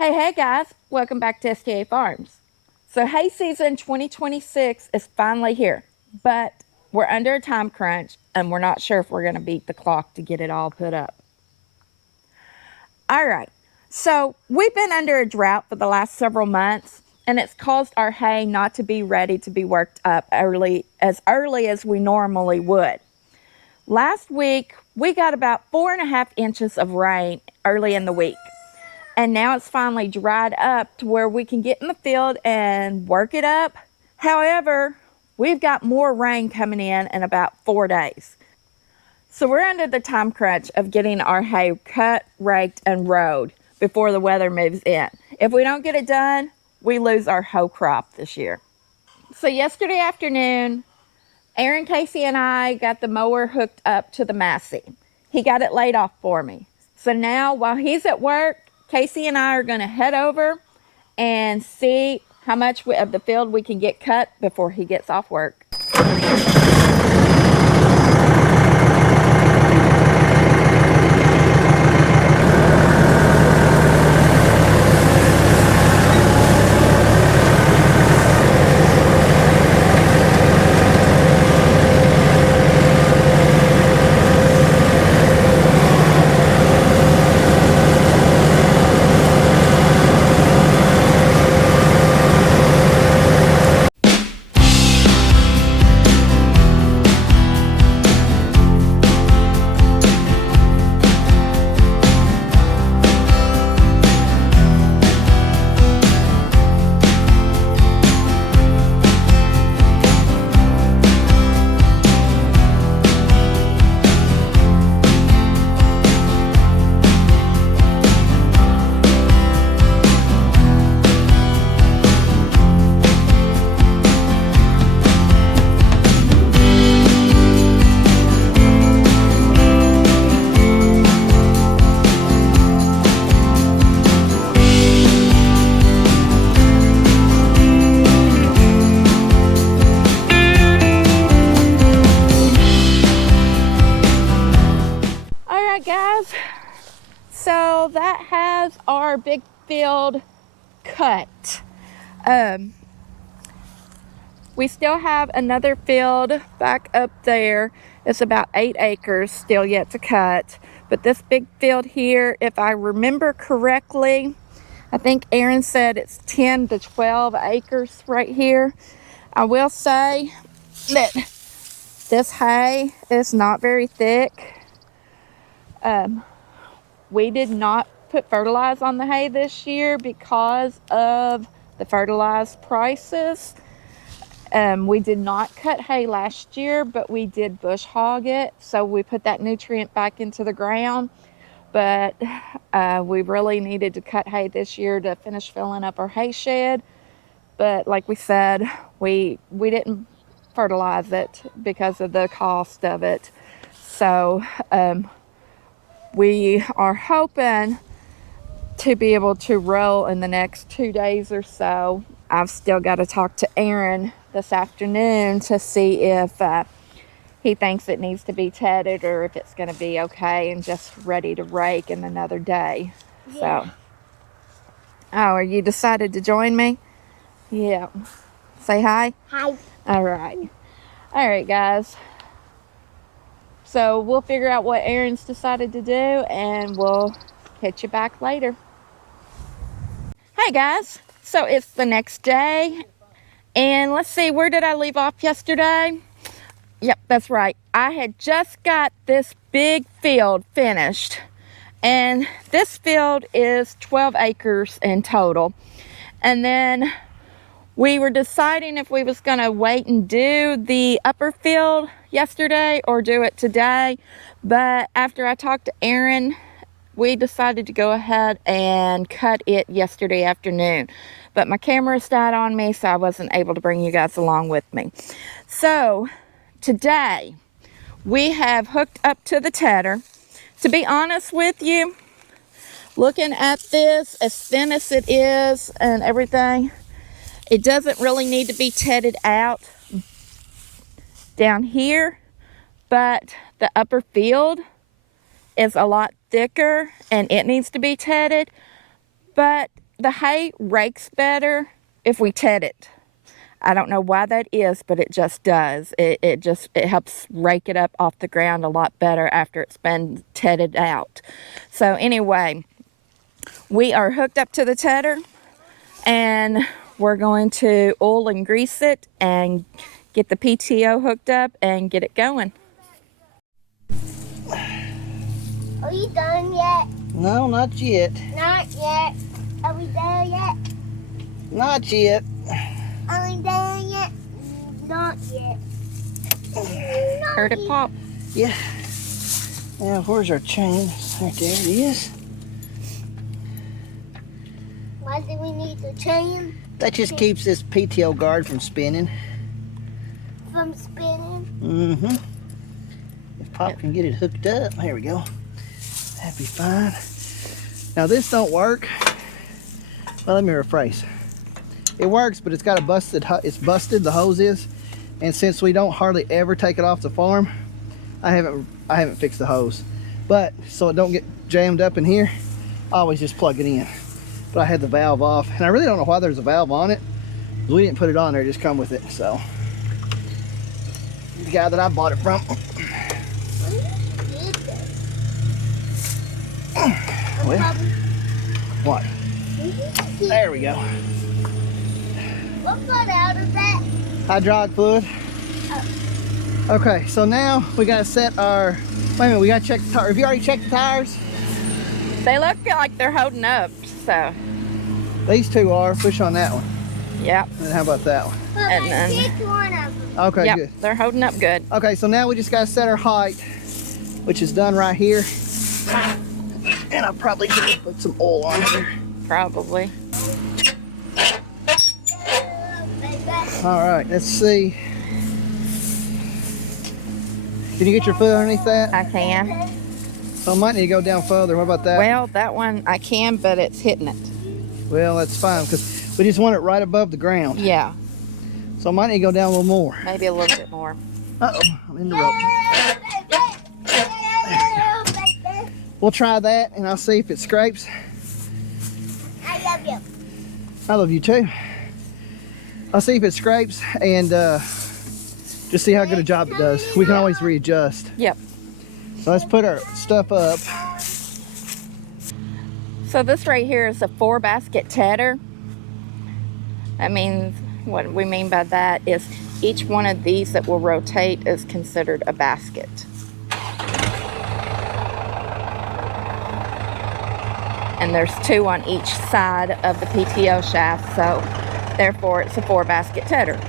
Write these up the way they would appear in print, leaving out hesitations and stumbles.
Hey guys, welcome back to STA Farms. So hay season 2026 is finally here, but we're under a time crunch and we're not sure if we're going to beat the clock to get it all put up. All right, so we've been under a drought for the last several months and it's caused our hay not to be ready to be worked up early as we normally would. Last week, we got about 4.5 inches of rain early in the week. And now it's finally dried up to where we can get in the field and work it up. However, we've got more rain coming in about 4 days. So we're under the time crunch of getting our hay cut, raked, and rowed before the weather moves in. If we don't get it done, we lose our hoe crop this year. So yesterday afternoon, Aaron, Casey, and I got the mower hooked up to the Massey. He got it laid off for me. So now while he's at work, Casey and I are going to head over and see how much of the field we can get cut before he gets off work. Guys, so that has our big field cut. We still have another field back up there. It's about 8 acres still yet to cut, but this big field here, if I remember correctly, I think Aaron said it's 10 to 12 acres right here. I will say that this hay is not very thick. We did not put fertilizer on the hay this year because of the fertilizer prices. We did not cut hay last year, but we did bush hog it. So we put that nutrient back into the ground. But we really needed to cut hay this year to finish filling up our hay shed. But like we said, we didn't fertilize it because of the cost of it. So we are hoping to be able to roll in the next 2 days or so. I've still got to talk to Aaron this afternoon to see if he thinks it needs to be tedded or if it's going to be okay and just ready to rake in another day. Yeah. So, are you decided to join me? Yeah. Say hi. Hi. All right, guys. So we'll figure out what Aaron's decided to do and we'll hit you back later. Hey guys, so it's the next day and let's see, where did I leave off yesterday? Yep, that's right. I had just got this big field finished and this field is 12 acres in total. And then we were deciding if we was gonna wait and do the upper field yesterday or do it today. But after I talked to Aaron, we decided to go ahead and cut it yesterday afternoon. But my camera died on me, so I wasn't able to bring you guys along with me. So today we have hooked up to the tedder. To be honest with you, looking at this, as thin as it is and everything, it doesn't really need to be tedded out down here, but the upper field is a lot thicker and it needs to be tedded. But the hay rakes better if we ted it. I don't know why that is, but it just does. It helps rake it up off the ground a lot better after it's been tedded out. So anyway, we are hooked up to the tedder, and we're going to oil and grease it and get the PTO hooked up and get it going. Are you done yet? No, not yet. Not yet. Are we there yet? Not yet. Are we there yet? Not yet. Heard it pop. Yeah. Now, where's our chain? Right there it is. Why do we need the chain? That just keeps this PTO guard from spinning. From spinning? Mm-hmm. If Pop can get it hooked up, there we go. That'd be fine. Now this don't work. Well, let me rephrase. It works, but it's got a busted. It's busted. The hose is, and since we don't hardly ever take it off the farm, I haven't fixed the hose. But so it don't get jammed up in here, I always just plug it in. But I had the valve off, and I really don't know why there's a valve on it. We didn't put it on there; it just come with it. So the guy that I bought it from. Well, what? There we go. What got out of that? Hydraulic fluid. Okay, so now we gotta set our. Wait a minute, we gotta check the tire. Have you already checked the tires? They look like they're holding up, so. These two are. Push on that one. Yep. And then how about that one? But And I then- picked one of them. Okay, Yep, good. they're holding up good. Okay, so now we just gotta set our height, which is done right here. And I probably should put some oil on here. Probably. All right, let's see. Can you get your foot underneath that? I can. So I might need to go down further. What about that? Well, that one I can, but it's hitting it. Well, that's fine because we just want it right above the ground. Yeah, So I might need to go down a little more. maybe a little bit more. Uh-oh, I'm in the rope. We'll try that and I'll see if it scrapes. I love you. I love you too. I'll see if it scrapes and just see how good a job it does. We can always readjust. Yep. So let's put our stuff up. So this right here is a 4-basket tedder. That means, what we mean by that is each one of these that will rotate is considered a basket. And there's 2 on each side of the PTO shaft, so therefore it's a 4-basket tedder.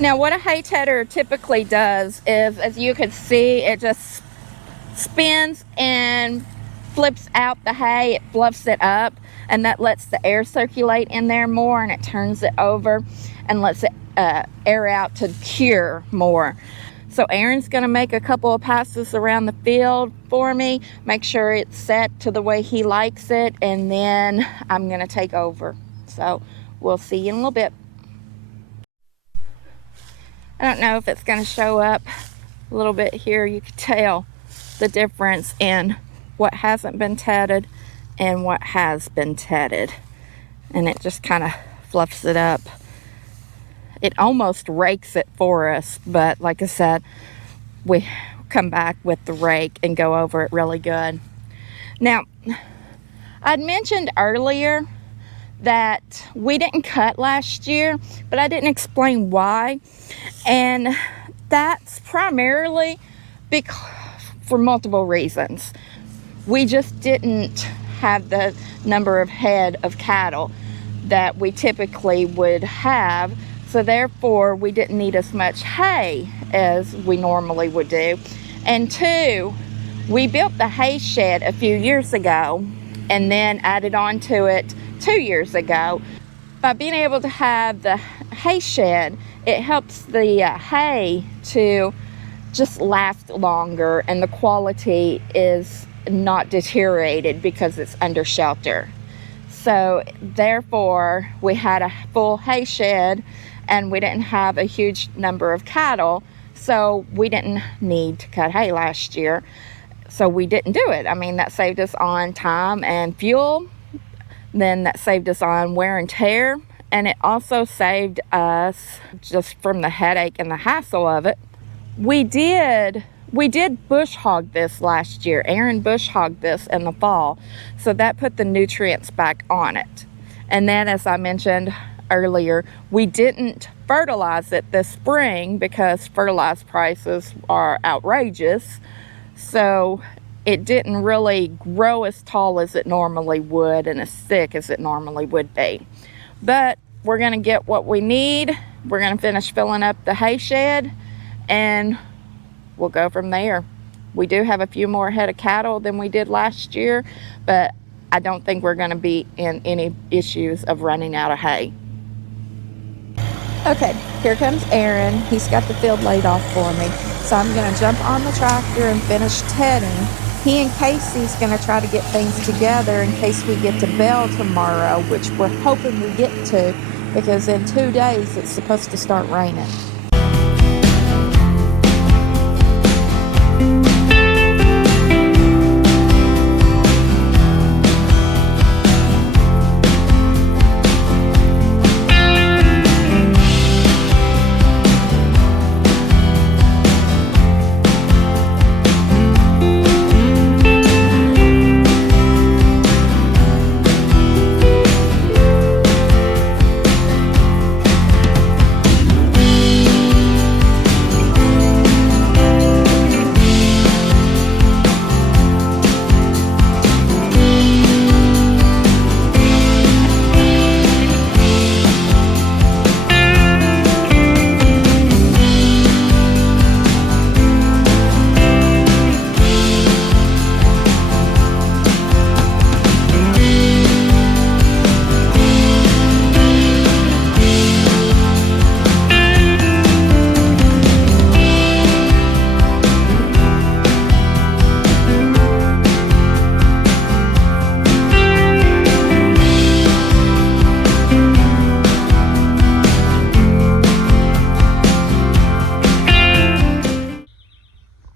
Now what a hay tedder typically does is, as you can see, it just spins and flips out the hay. It fluffs it up, and that lets the air circulate in there more, and it turns it over and lets it air out to cure more. So Aaron's gonna make a couple of passes around the field for me, make sure it's set to the way he likes it, and then I'm gonna take over. So we'll see you in a little bit. I don't know if it's going to show up a little bit here. You can tell the difference in what hasn't been tedded and what has been tedded. And it just kind of fluffs it up. It almost rakes it for us, but like I said, we come back with the rake and go over it really good. Now, I'd mentioned earlier that we didn't cut last year, but I didn't explain why. And that's primarily for multiple reasons. We just didn't have the number of head of cattle that we typically would have, so therefore we didn't need as much hay as we normally would do. And 2, we built the hay shed a few years ago and then added on to it 2 years ago. By being able to have the hay shed, it helps the hay to just last longer, and the quality is not deteriorated because it's under shelter. So therefore, we had a full hay shed, and we didn't have a huge number of cattle, so we didn't need to cut hay last year. So we didn't do it. I mean, that saved us on time and fuel. Then that saved us on wear and tear, and it also saved us just from the headache and the hassle of it. We did bush hog this last year. Aaron bush hogged this in the fall, so that put the nutrients back on it. And then, as I mentioned earlier, we didn't fertilize it this spring because fertilizer prices are outrageous. So it didn't really grow as tall as it normally would and as thick as it normally would be. But we're going to get what we need. We're going to finish filling up the hay shed, and we'll go from there. We do have a few more head of cattle than we did last year, but I don't think we're going to be in any issues of running out of hay. Okay, here comes Aaron. He's got the field laid off for me. So I'm going to jump on the tractor and finish tedding. He and Casey's going to try to get things together in case we get to Bell tomorrow, which we're hoping we get to, because in 2 days it's supposed to start raining.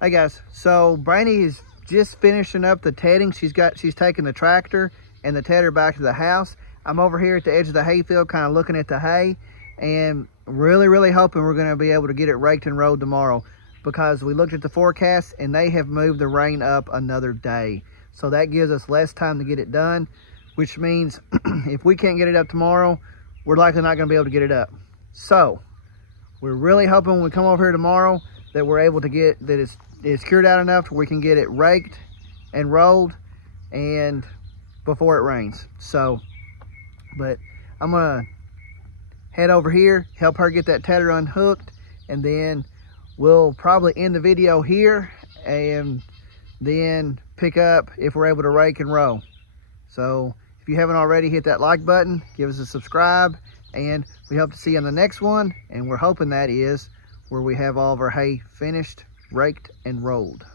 Hey guys, so Brainy is just finishing up the tedding. She's taking the tractor and the tedder back to the house. I'm over here at the edge of the hayfield kind of looking at the hay, and really hoping we're going to be able to get it raked and rolled tomorrow, because we looked at the forecast and they have moved the rain up another day. So that gives us less time to get it done, which means if we can't get it up tomorrow, we're likely not going to be able to get it up. So we're really hoping when we come over here tomorrow that we're able to get that it's cured out enough to where we can get it raked and rolled and before it rains. So, but I'm gonna head over here, help her get that tedder unhooked, and then we'll probably end the video here and then pick up if we're able to rake and roll. So if you haven't already, hit that like button, give us a subscribe, and we hope to see you on the next one. And we're hoping that is where we have all of our hay finished, raked, and rolled.